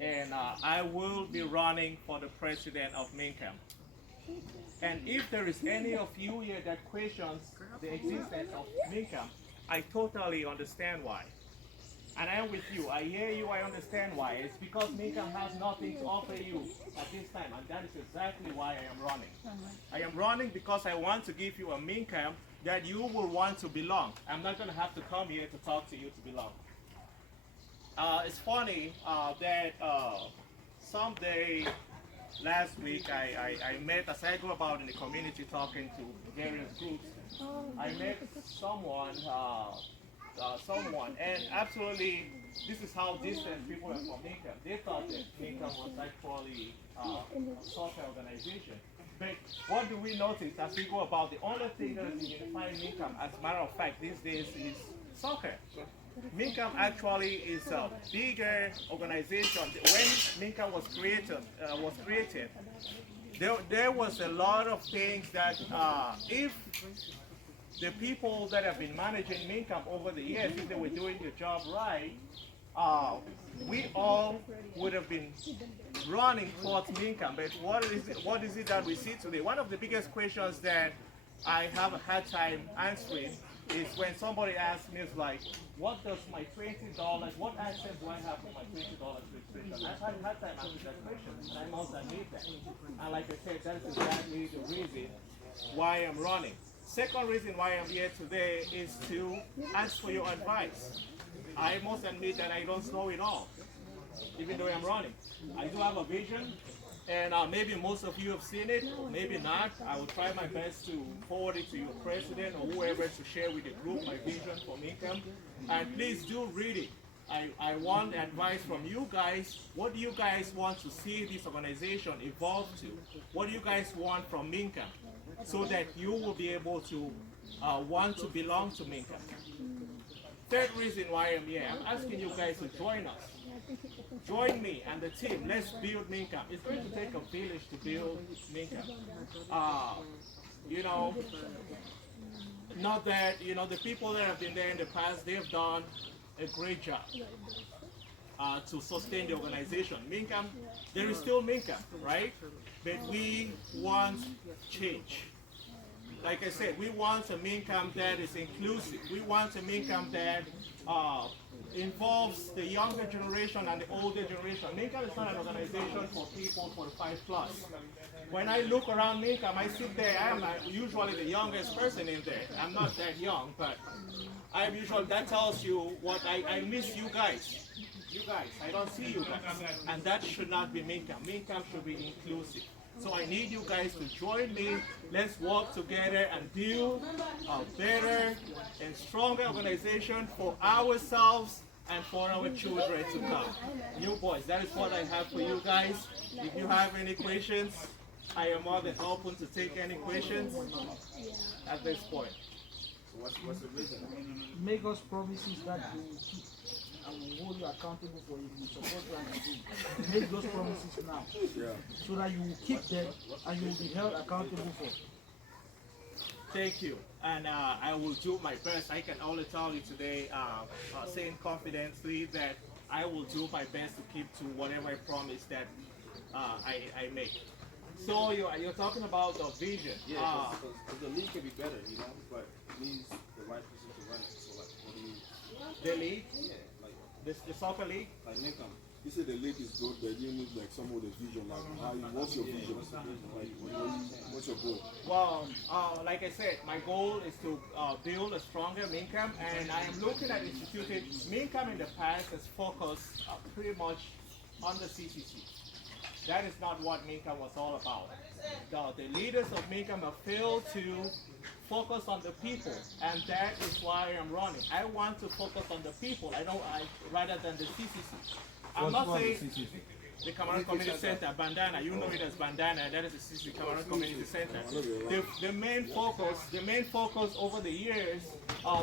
and I will be running for the president of Minkham. And if there is any of you here that questions the existence of Minkham, I totally understand why. And I am with you. I hear you. I understand why. It's because Minkham has nothing to offer you at this time, and that is exactly why I am running. I am running because I want to give you a Minkham that you will want to belong. I'm not going to have to come here to talk to you to belong. It's funny that someday last week I met, as I go about in the community talking to various groups, I met someone, and absolutely, this is how distant people are from Minkham. They thought that Minkham was actually a soccer organization. But what do we notice as we go about? The only thing that is unifying Minkham, as a matter of fact, these days is soccer. Minkham actually is a bigger organization. When Minkham was created, there was a lot of things that if the people that have been managing Minkham over the years, if they were doing the job right, we all would have been running towards Minkham. But what is it that we see today? One of the biggest questions that I have a hard time answering is when somebody asks me, it's like, what does my $20, what access do I have for my $20 registration? I've had a hard time answering that question, and I must admit that. And like I said, that is exactly the reason why I'm running. Second reason why I'm here today is to ask for your advice. I must admit that I don't know it all, even though I'm running. I do have a vision, and maybe most of you have seen it, or maybe not. I will try my best to forward it to your president or whoever to share with the group my vision for Minkham. And please do read it. I want advice from you guys. What do you guys want to see this organization evolve to? What do you guys want from Minkham? So that you will be able to want to belong to Minkham. Third reason why I'm here, I'm asking you guys to join us. Join me and the team. Let's build Minkham. It's going to take a village to build Minkham. You know, not that, you know, the people that have been there in the past, they've done a great job to sustain the organization. Minkham, there is still Minkham, right? But we want change. Like I said, we want a Minkham that is inclusive. We want a Minkham that involves the younger generation and the older generation. Minkham is not an organization for people 45 plus. When I look around Minkham, I sit there, I am usually the youngest person in there. I'm not that young, but I'm usually, that tells you what I miss you guys. You guys, I don't see you guys. And that should not be Minkham. Minkham should be inclusive. So I need you guys to join me. Let's work together and build a better and stronger organization for ourselves and for our children to come. You boys, that is what I have for you guys. If you have any questions, I am more than open to take any questions at this point. What's the reason? Make us promises that you will keep and will hold you accountable for if you support what you do. Make those promises now. Yeah. So that you will keep them and you will be held accountable for. Thank you. And I will do my best. I can only tell you today, saying confidently that I will do my best to keep to whatever I promise that I make. So you're talking about the vision. Yeah, because the league can be better, you know, but it needs the right person to run it. So, like, what do you... The league? Yeah, like... The soccer league? Like, Minkham, you said the league is good, but you need, like, some of the vision. Like, what's your vision? Like, what's your goal? Well, like I said, my goal is to build a stronger Minkham, and I am looking at instituted. Minkham in the past has focused pretty much on the CCC. That is not what Minkham was all about. The leaders of Minkham have failed to focus on the people, and that is why I'm running. I want to focus on the people. Rather than the CCC. I'm not saying the Cameroon Community Center, Bandana. You know it as Bandana. That is the CCC, Cameroon Community Center. The main focus over the years,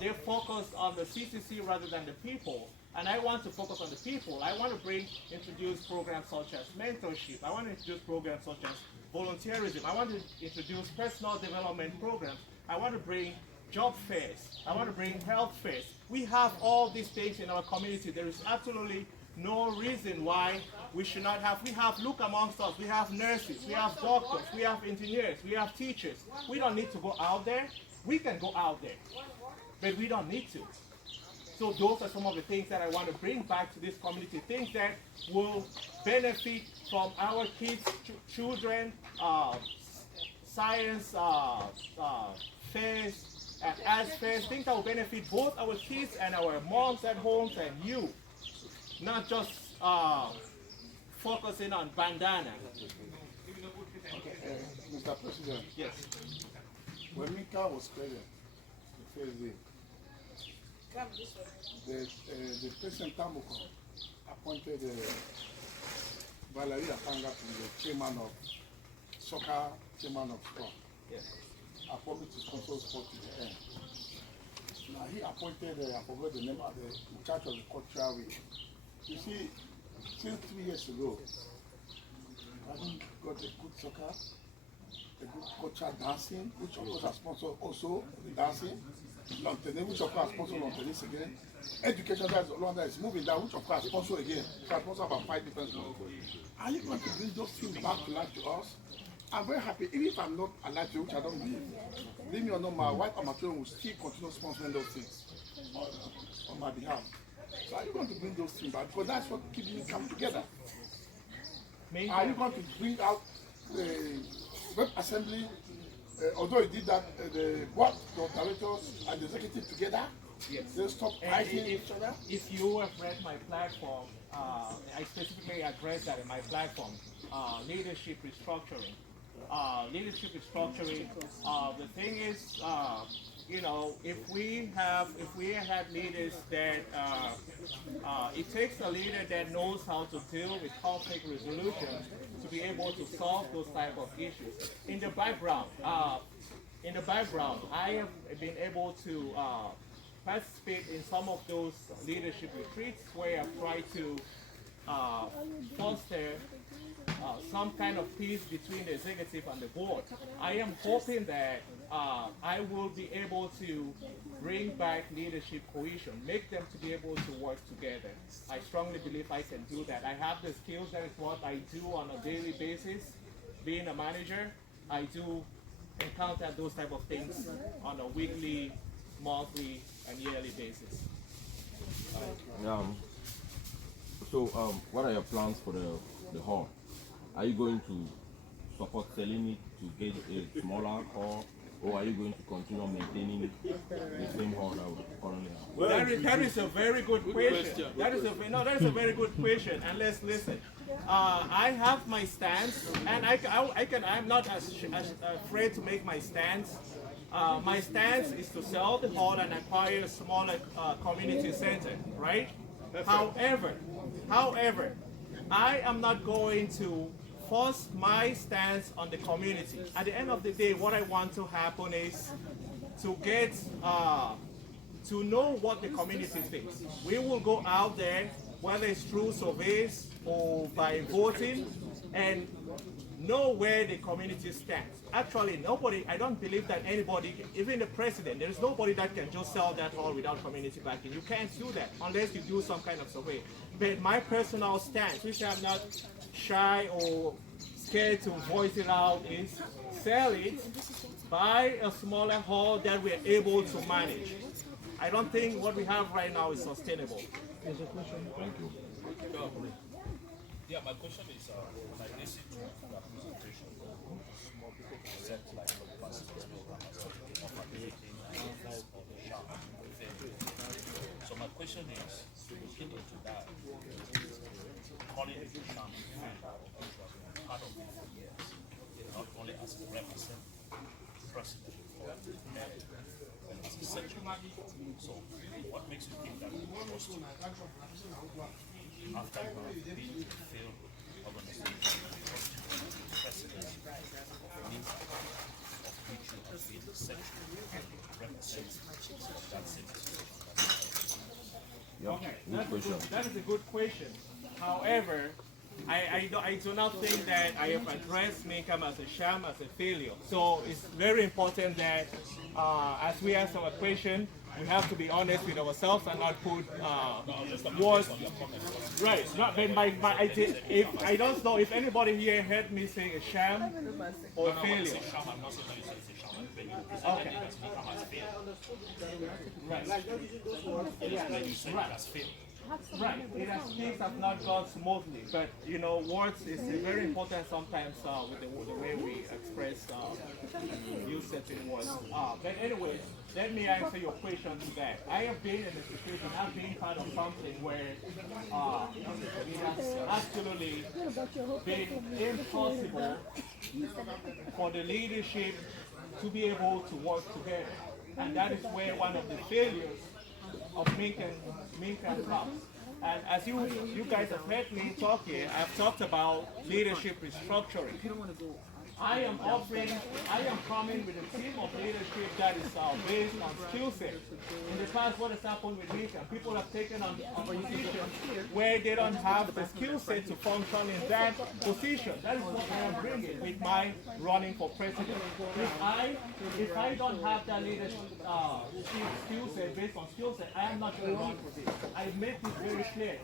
they're focused on the CCC rather than the people. And I want to focus on the people. I want to introduce programs such as mentorship. I want to introduce programs such as volunteerism. I want to introduce personal development programs. I want to bring job fairs. I want to bring health fairs. We have all these things in our community. There is absolutely no reason why we should not have. We have, look amongst us, we have nurses, we have doctors, we have engineers, we have teachers. We don't need to go out there. We can go out there, but we don't need to. So those are some of the things that I want to bring back to this community, things that will benefit from our kids, children, science fairs, arts fairs, things that will benefit both our kids and our moms at homes and you, not just focusing on bandana. Okay, Mr. President, Yes. when Mika was president, the first day, the President Tamoko appointed Valerie Apanga to the chairman of soccer, chairman of sport. Yes. I promised to sponsor sport to the end. Now he appointed, I forgot the name of the in charge of the cultural week. You see, since 3 years ago, I haven't got a good soccer, a good cultural dancing, which of course I sponsor also the dancing. Lawn tennis, which of course I sponsor lawn tennis again. Education, that's the one that is moving down, which of course I sponsor again. So I sponsor about 5 different schools. Are you going to bring those things back to life to us? I'm very happy, even if I'm not alive to, which I don't believe me or not, my wife and my children will still continue sponsoring those things on my behalf. So are you going to bring those things back? Because that's what keeps me come together. Are you going to bring out the web assembly? Although you did that, the board of directors and the executive together, Yes. they stop And fighting each other. if you have read my platform, I specifically address that in my platform, leadership restructuring. Leadership restructuring. The thing is, you know, if we had leaders that it takes a leader that knows how to deal with conflict resolution to be able to solve those type of issues. In the background, I have been able to participate in some of those leadership retreats where I've tried to foster some kind of peace between the executive and the board. I am hoping that I will be able to bring back leadership cohesion, make them to be able to work together. I strongly believe I can do that. I have the skills, that is what I do on a daily basis. Being a manager, I do encounter those type of things on a weekly, monthly, and yearly basis. What are your plans for the hall? Are you going to support selling it to get a smaller hall, or are you going to continue maintaining the same hall that we currently have? That is a very good question. That is a very good question. And let's listen. I have my stance, and I'm not as afraid to make my stance. My stance is to sell the hall and acquire a smaller community center, right? However, I am not going to force my stance on the community. At the end of the day, what I want to happen is to get to know what the community thinks. We will go out there, whether it's through surveys or by voting, and know where the community stands. Actually, I don't believe that anybody, even the president, there is nobody that can just sell that hall without community backing. You can't do that unless you do some kind of survey. But my personal stance, which I'm not shy or scared to voice it out, is sell it, buy a smaller hall that we're able to manage. I don't think what we have right now is sustainable. There's a question. Thank you. Yeah, my question is, when I listen to your presentation, small people set like the capacity program as of the shop. So my question is, looking into that, calling it sham which was part of it for years, not only as a representative, president, or and as a secretary. So what makes you think that most after you have been a failed organization, president of an impact of which you have been the secretary and representative, that's it. Okay, That is a good question. However, I do not think that I have addressed Minkham as a sham, as a failure. So it's very important that as we answer our question, We have to be honest with ourselves and not put words. Right. Not, if I don't know if anybody here heard me say a sham or a failure. I'm not saying you say it's a sham, but you Okay. Beckham has failed. Right. Like, don't use those words. When you say it has failed. Right. Things have not gone smoothly, but words is very important sometimes with the way we express use certain words. But anyway, let me answer your question to that. I have been in a situation, I've been part of something where it has absolutely been impossible for the leadership to be able to work together. And that is where one of the failures of Minkan comes. And as you guys have heard me talk here, I've talked about leadership restructuring. I am coming with a team of leadership that is based on skill set. In the past, what has happened with Minkan? People have taken on positions where they don't have the skill set to function in that position. That is what I am bringing with my running for president. If I don't have that leadership skill set based on skill set, I am not going to run for this. I made this very clear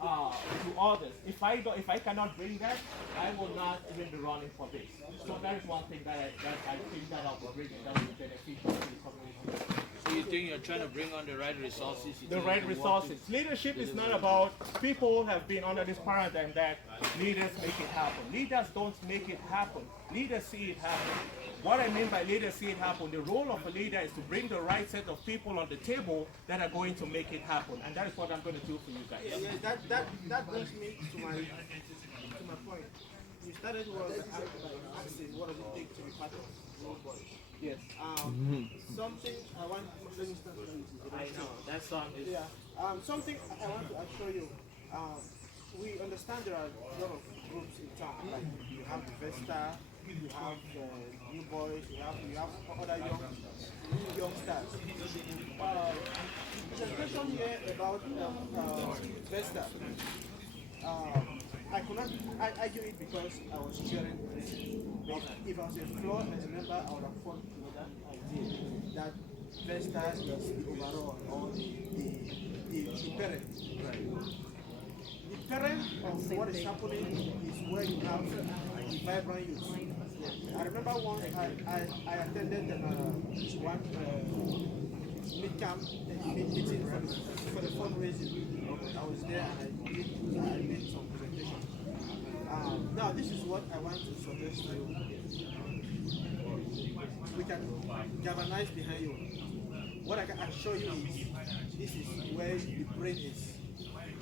to others. If I cannot bring that, I will not even be running for this. So that is one thing that I think that I will bring, that will be beneficial to the community. So you think you're trying to bring on the right resources? The right resources. Leadership is not about, people have been under this paradigm that leaders make it happen. Leaders don't make it happen. Leaders see it happen. What I mean by leaders see it happen, the role of a leader is to bring the right set of people on the table that are going to make it happen. And that is what I'm going to do for you guys. Yeah, that brings me to my point. You started by asking what does it take to be part of Role Boys. Yes. Something I want. Let me start. I know. That song is... Yeah. Something I want to assure you. We understand there are a lot of groups in town. Like you have the Vesta, you have New Boys, you have other youngsters. There's a question here about Vesta. I could not argue it because I was cheering. But if I was a floor as a member, I would have fought with that idea that Vesta is the overall or the parent. The parent of what is happening is where you have the vibrant youth. I remember once I attended one mid-camp meeting for the fundraising. I was there and I made some presentation. Now this is what I want to suggest to you. We can galvanize behind you. What I can assure you is this is where the brain is.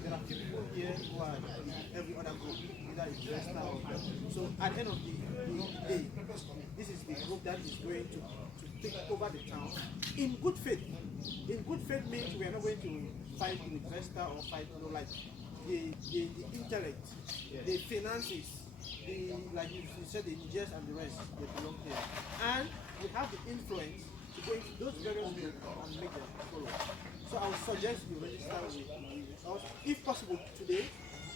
There are people here who are in every other group, either it's Vesta or so at the end of the day, this is the group that is going to take over the town in good faith. In good faith means we are not going to fight with Vesta or fight, like the intellect, the finances, like you said, the Nigers and the rest, they belong here. And we have the influence to go into those various groups and make them follow. So I would suggest you register with us, if possible today,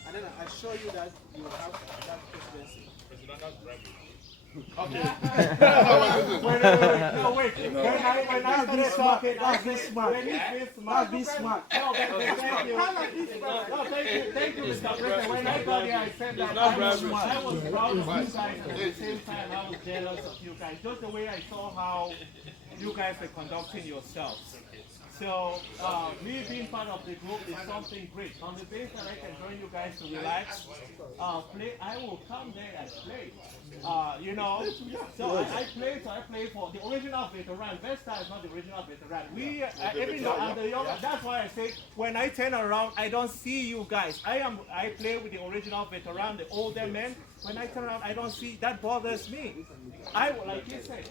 and then I assure you that you will have that presidency. President, that's bribery. Okay. Wait. No, wait. When I started talking, That's this smart. when he said smart. That's this smart. No, thank you. No, thank you, Mr. President. When I got here, I said that I was proud of you guys, at the same time I was jealous of you guys. Just the way I saw how you guys are conducting yourselves. So, me being part of the group is something great. On the days that I can join you guys to relax, play, I will come there and play. So I play for the original veteran. Vesta is not the original veteran. Every now and the young, that's why I say, when I turn around, I don't see you guys. I play with the original veteran, the older men. When I turn around, I don't see, that bothers me. Like you said,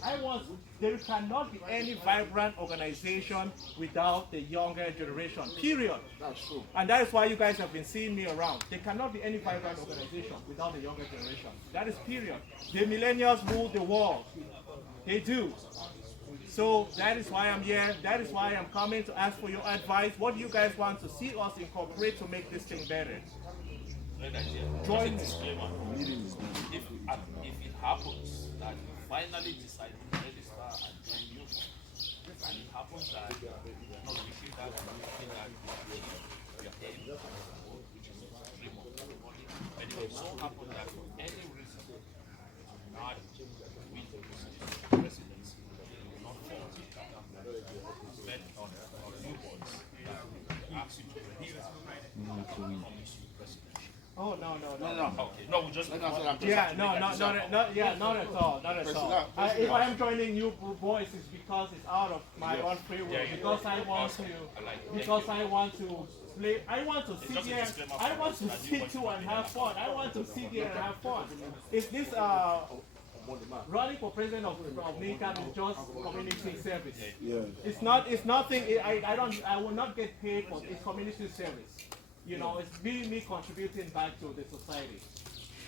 there cannot be any vibrant organization without the younger generation, period. That's true. And that is why you guys have been seeing me around. There cannot be any vibrant organization without the younger generation. That is period. The millennials rule the world. They do. So that is why I'm here. That is why I'm coming to ask for your advice. What do you guys want to see us incorporate to make this thing better? Join me. If it happens that you finally decide to register and join you, And it happens that you're not reaching that thing that you're aiming for, which is 3 months. And it so happens that for any reason, not with the presidency, you will not fall. But on newborns, that ask you to register coming to presidency. Oh, no. Okay, no, we just Yeah, not at all, not at all. If I am joining you boys, it's because it's out of my own free will. Because I want to, play. I want to sit here. I want to sit too and have fun. I want to sit here and have fun. Is this running for president of NICAP is just community service? Yes. It's not. It's nothing. I will not get paid for. It's community service. You know, it's really me contributing back to the society,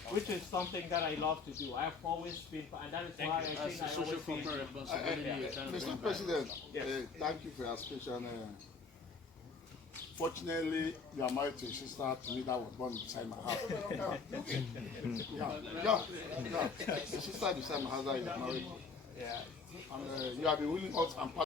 which is something that I love to do. I've always been, and that is why I think I Social always been. corporate responsibility you're trying to Mr. bring back. President, thank you for your speech. And fortunately, you are married to a sister to me that was born beside my house. The sister beside my house that you are married to. Yeah. And you have been willing us and